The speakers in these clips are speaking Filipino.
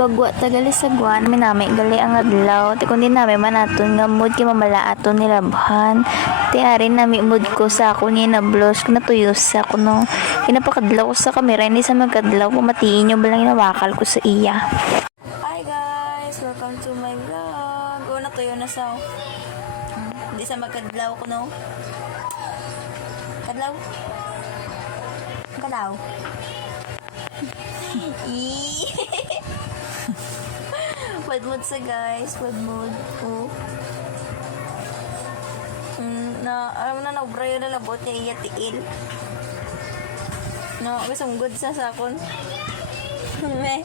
Pagwa tagali sa guwan, minami gali ang adlaw. Ti kundi nami manaton nga mood kay mamalaaton nilabhan. Ti ari nami mood ko sa ako ni na blush ko natuyos sa ako no. Kinapakadlaw ko sa kamera ni sa magkadlaw pumatiin yung balang inawakal ko sa iya. Hi guys, welcome to my vlog. O natuyo na sa hindi sa magkadlaw ko no. Kadlaw. Kadlaw. Bad mood sa guys, bad mood ko. Alam mo na naubra yun na labot niya iya tiil. No, kasunggod sa sakon. Meh,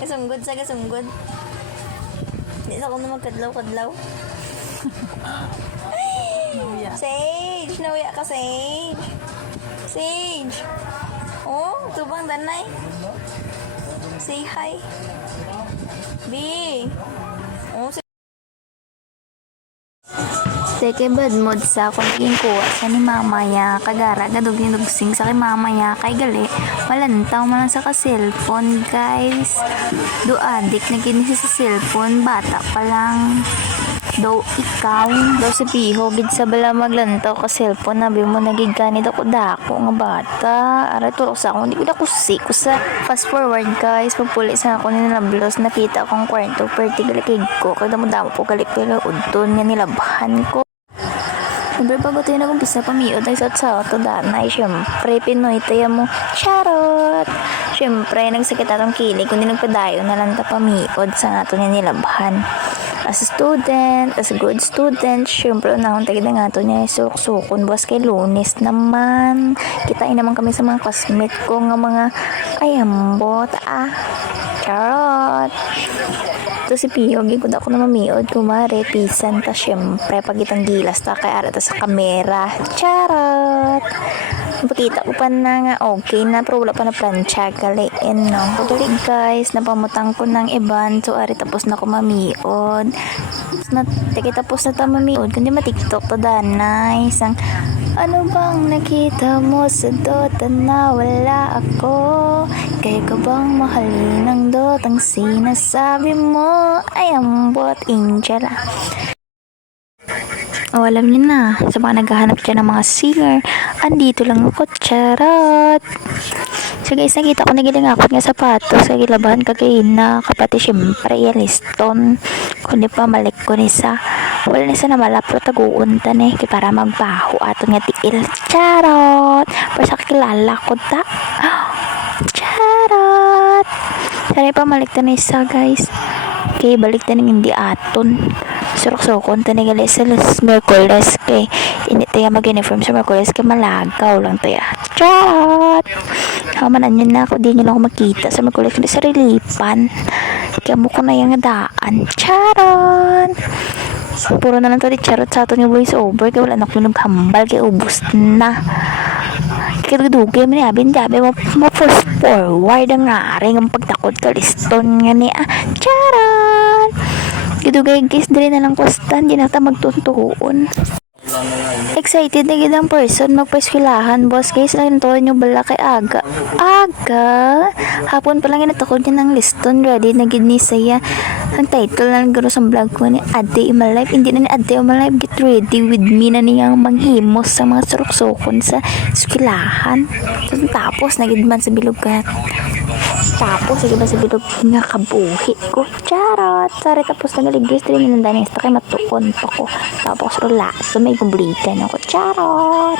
kasunggod sa kasunggod. Hindi sa ako na magkadlaw-kadlaw. Sage! Nauya ka, Sage! Sage! Oh, tubang danay. Say hi. B. Oh, Seke bad mood sa akong naging kuha sa ni mamaya kagara gadug-dugsing sa kay mamaya kay gali malantaw man sa ka-cellphone guys. Do adik na kini sa cellphone bata pa lang. Daw ikaw, daw si Piho, gid sa bala maglantaw ka cellphone, nabi mo nagig ganit ako dako nga bata. Ara turok sa ako, hindi ko na kusiko sa fast forward guys, pagpuli sa ako ni nablos, nakita akong kwarto, perti galikig ko, kada mo damo po galikpilo, udton nga nilabhan ko. Siyempre bago tayo nag-umpisa pamiod ay sa to danay, siyempre Pinoy tayo mo, charot! Siyempre nagsakit atong kilig, kundi nagpadayo na lang ta pamiod sa ato nga nilabhan. As a student, as a good student, syempre unahon tayo na nga ito niya sukon buwas kay Lunes naman. Kitain naman kami sa mga classmate ko nga mga ayambot, charot. Ito si Pio, gigod ako na mamiod, kumare, pisan ta syempre, pagitang gilas ta kay arata sa kamera, charot. Pakita ko pa na nga okay na pero wala pa na plancha galiin no. Patuloy guys, napamutang ko ng iban so ari tapos na ko mamiod. Tapos na ta mamiod kundi ma-TikTok to danay isang ano bang nakita mo sa dota na wala ako? Kaya ka bang mahalin ng dotang sinasabi mo? Ay ambot Angela. Oh, alam niyo na, sa mga naghahanap dyan ng mga singer, andito lang ako, charot. So guys, nakita ko nagiling ako nga sapatos, sa gilabahan kagina, kapati syempre, yaliston. Kundi pa malik ko nisa, wala nisa na malapro taguuntan kaya para magbaho ato nga tiil, charot. Para sa kilala ko ta, charot. Sana pa malik ta nisa guys, okay, balik ta ng hindi aton. Surok-sukon ta nagali sa Merkules kay hindi tayo mag-uniform sa Merkules kay malagaw lang tayo. Chat! Hamanan yun na ako, di nyo lang ako makita sa Merkules kundi sa relipan. Kaya mo ko na yung daan. Charot! Puro na lang to di charot sa ato yung voice over kaya wala na ko naghambal kaya ubus na. Kaya dugay mo niya, bindabi mo first forward ang aring ang pagtakot ka liston nga niya. Charot! Gidugay guys, dali na lang kustan, di na ta magtuntuon. Excited na gid ang person magpaeskwilahan, boss guys, lang tuon yung bala kay aga. Aga? Hapon pa lang inatakod niya ng liston, ready na gid ni saya. Ang title na garo sa vlog ko ni A Day in My Life, hindi na ni A Day in My Life, get ready with me na niyang manghimos sa mga surok-sukon sa eskwilahan. Tapos na gid man sa bilugat. Tapos sige ba sa bilog nga kabuhi ko, charot. Sari tapos nagaligis din ng danis kay matukon pa ko. Tapos rula so may kumblikan ako, charot.